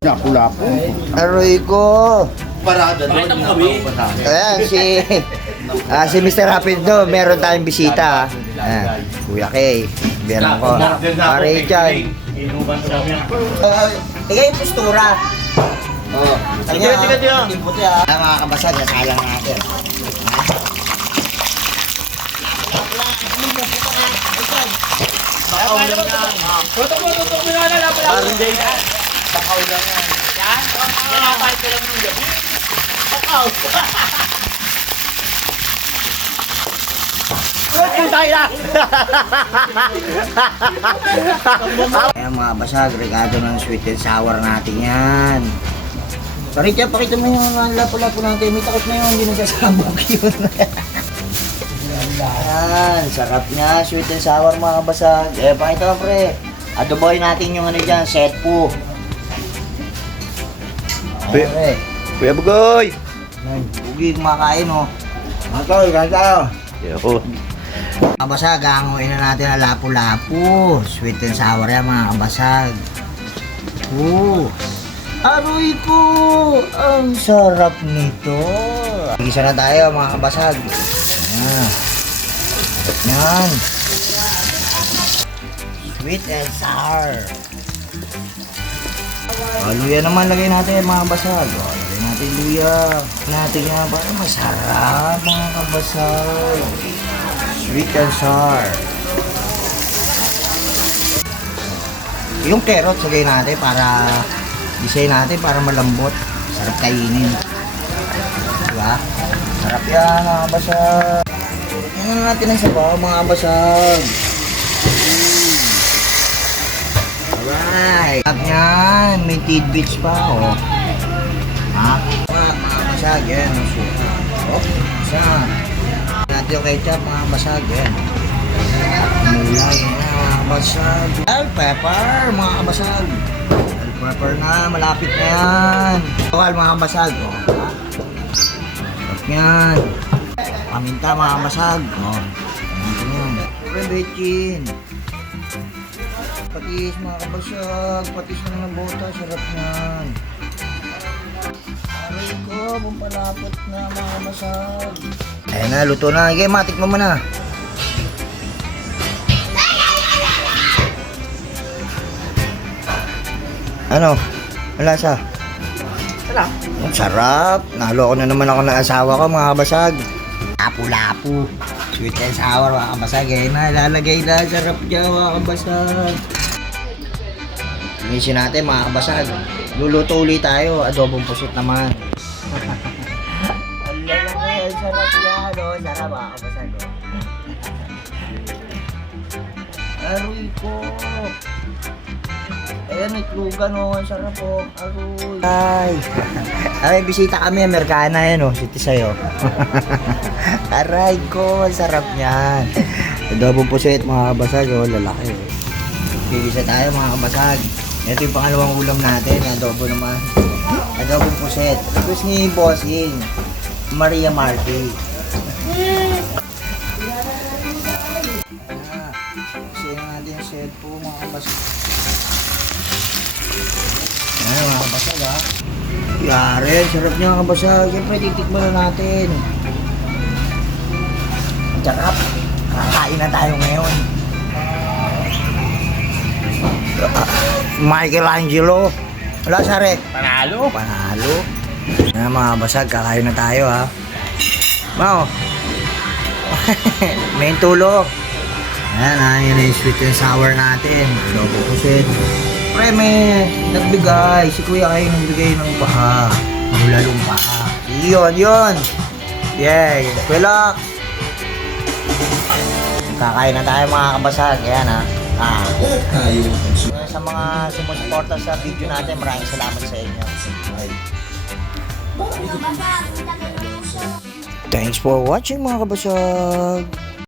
Lapu-lapu. Aroy ko. Parada doon. Ayan, si Mr. Rapido, meron tayong bisita. Ayan, Kuya Kay. Bilang ko. Pare dyan. Tigay yung postura. Oo. Tiga. Timputi ha. Mga kabasag, nasalang natin. Bakaw lang yan. Yan? Nalapay ka lang ng gabi. Bakaw. Ayan mga basag, regado ng sweet and sour natin yan. Sorry tiyan, pakita mo yung lapo-lapo natin. May takot na yung hindi nagsasabog yun. Ayan, sarap niya, sweet and sour mga basag. Pakita mo pre. Adoboy natin yung ano dyan, set po. Kuya Bugoy! Bugi kumakain oh. Matol, ganda. Yun. Mga basag, hanguin na natin ang lapu-lapu. Sweet and sour yan mga kabasag. Aroy ko! Ang sarap nito. Igisa na tayo mga kabasag. Ayan. Yan. Sweet and sour. Luya naman lagay natin mga basag. Lagay natin luya. Natin nga para masarap mga kabasag. Sweet and sour. Yung carrots lagay natin para design natin para malambot. Sarap kainin. Diba? Sarap yan mga basag. Tingnan natin ang sabaw mga basag. Alright. Sarap yan. May tidbits pa oh. Mga basag yan. Oh, isa. Natin yung ketchup mga basag yan. Mulay na mga basag. Bell pepper mga basag. Bell pepper na. Malapit na yan. Tukal mga basag oh. Sarap yan. Paminta mga basag oh. Rebechin. Patis mga kabasag, patis na ng bota, sarap yan. Aray ko, bumpalapot na mga kabasag. Ayan na, luto na. Okay, matik mo na. Ano? Ang lasa? Sarap. Ang sarap. Nalo ko na naman ako ng asawa ko mga kabasag. Lapu-lapu. Sweet and sour mga kabasag. Ayan na, lalagay na. Sarap dyan mga kabasag. Mission natin mga kabasag. Luluto ulit tayo. Adobong pusit naman. Ang lalaki. Sarap yan. Oh. Sarap mga kabasag. Aroy ko. Ayan, itlugan o. Ang sarap o. Aroy. Ay. Ay, bisita kami. Amerikana yan o. Siti sa'yo. Aray ko. Ang sarap niyan. Adobong pusit mga kabasag o. Lalaki o. Kikisa tayo mga kabasag. Ito yung pangalawang ulam natin, adobo naman. Adobong puset. Tapos ni Bossing, Maria Marti. Kasi natin yung set po mga kabasag. Ayan mga kabasag ha. Yari, sarap niya mga kabasag. Siyempre titikman na natin. Ang sarap. Kakain na tayo ngayon. Michelangelo. Wala sare. Panalo. Panalo. Ayan mga basag, kakain na tayo ha. Mao. May tulog. Ayan ha, yun yung sweet and sour natin. Adobo pusit. Pre, may nagbigay. Si Kuya ay nagbigay ng paha. Ang lalong paha. Yun. Yeah, Kuya. Kakain na tayo mga kabasag. Ayan ha. Sa mga sumusuporta sa video natin, maraming salamat sa inyo. Thanks for watching mga kabasag.